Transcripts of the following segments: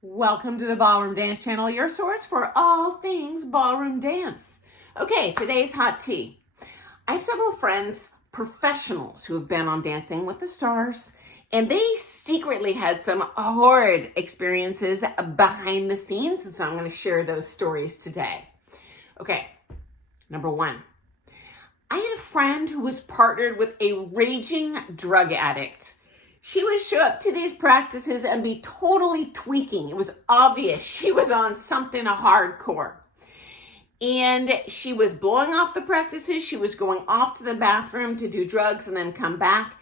Welcome to the Ballroom Dance Channel, your source for all things ballroom dance. Okay, today's hot tea. I have several friends, professionals, who have been on Dancing with the Stars, and they secretly had some horrid experiences behind the scenes, and so I'm going to share those stories today. Okay, number one. I had a friend who was partnered with a raging drug addict. She would show up to these practices and be totally tweaking. It was obvious she was on something hardcore. And she was blowing off the practices. She was going off to the bathroom to do drugs and then come back.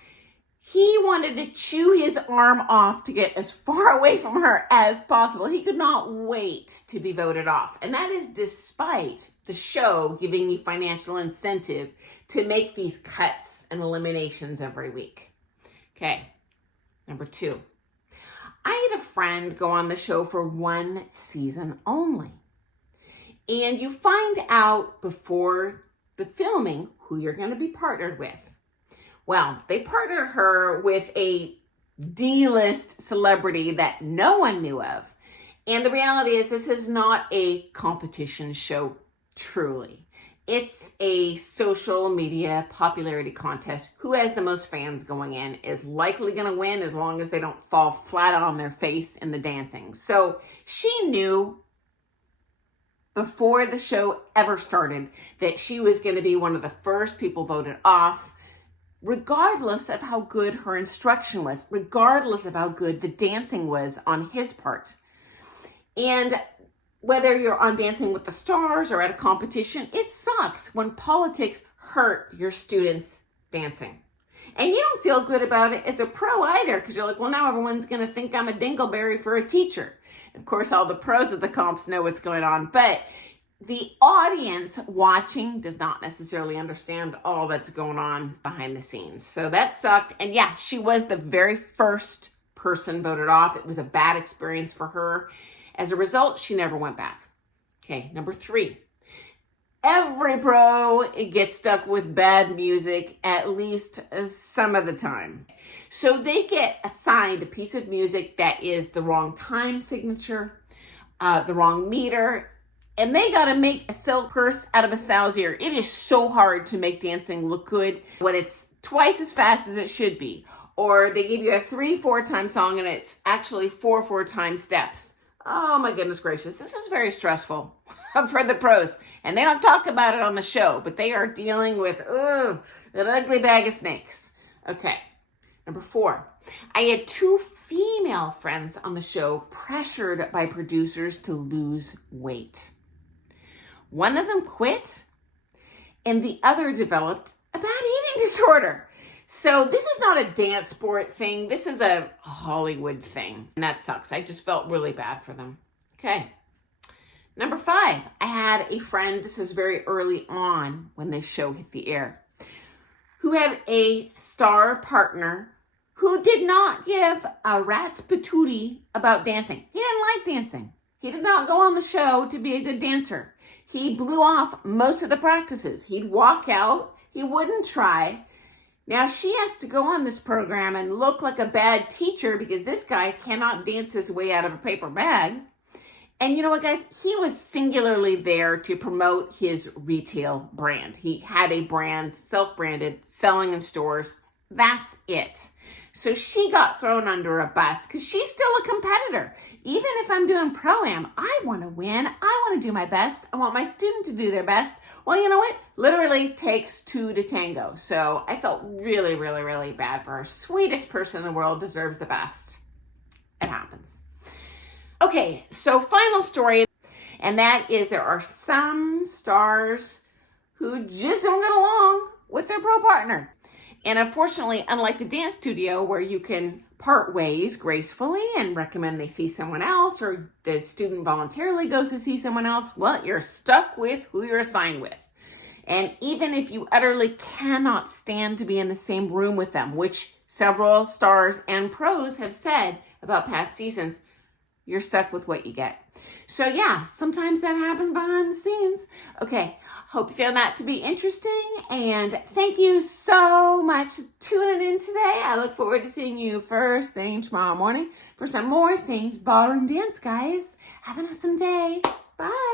He wanted to chew his arm off to get as far away from her as possible. He could not wait to be voted off. And that is despite the show giving me financial incentive to make these cuts and eliminations every week. Okay. Number two, I had a friend go on the show for one season only. And you find out before the filming who you're going to be partnered with. Well, they partnered her with a D-list celebrity that no one knew of. And the reality is this is not a competition show, truly. It's a social media popularity contest. Who has the most fans going in is likely going to win as long as they don't fall flat on their face in the dancing. So she knew before the show ever started that she was going to be one of the first people voted off, regardless of how good her instruction was, regardless of how good the dancing was on his part. And whether you're on Dancing with the Stars or at a competition, it sucks when politics hurt your students' dancing. And you don't feel good about it as a pro either, because you're like, well, now everyone's going to think I'm a dingleberry for a teacher. Of course, all the pros of the comps know what's going on, but the audience watching does not necessarily understand all that's going on behind the scenes. So that sucked. And yeah, she was the very first person voted off. It was a bad experience for her. As a result, she never went back. Okay, number three. Every pro gets stuck with bad music at least some of the time. So they get assigned a piece of music that is the wrong time signature, the wrong meter, and they got to make a silk purse out of a sow's ear. It is so hard to make dancing look good when it's twice as fast as it should be. Or they give you a 3/4 time song and it's actually 4/4 time steps. Oh my goodness gracious. This is very stressful for the pros. And they don't talk about it on the show, but they are dealing with an ugly bag of snakes. Okay. Number four. I had two female friends on the show pressured by producers to lose weight. One of them quit and the other developed a bad eating disorder. So this is not a dance sport thing. This is a Hollywood thing. And that sucks. I just felt really bad for them. Okay. Number five, I had a friend, this is very early on when this show hit the air, who had a star partner who did not give a rat's patootie about dancing. He didn't like dancing. He did not go on the show to be a good dancer. He blew off most of the practices. He'd walk out. He wouldn't try. Now she has to go on this program and look like a bad teacher because this guy cannot dance his way out of a paper bag. And you know what, guys? He was singularly there to promote his retail brand. He had a brand, self-branded, selling in stores. That's it. So she got thrown under a bus because she's still a competitor. Even if I'm doing Pro-Am, I want to win. I want to do my best. I want my student to do their best. Well, you know what? Literally takes two to tango. So I felt really, really, really bad for her. Sweetest person in the world, deserves the best. It happens. Okay, so final story. And that is there are some stars who just don't get along with their pro partner. And unfortunately, unlike the dance studio where you can part ways gracefully and recommend they see someone else, or the student voluntarily goes to see someone else, well, you're stuck with who you're assigned with. And even if you utterly cannot stand to be in the same room with them, which several stars and pros have said about past seasons, you're stuck with what you get. So yeah, sometimes that happens behind the scenes. Okay, hope you found that to be interesting. And thank you so much for tuning in today. I look forward to seeing you first thing tomorrow morning for some more things ballroom dance, guys. Have an awesome day. Bye.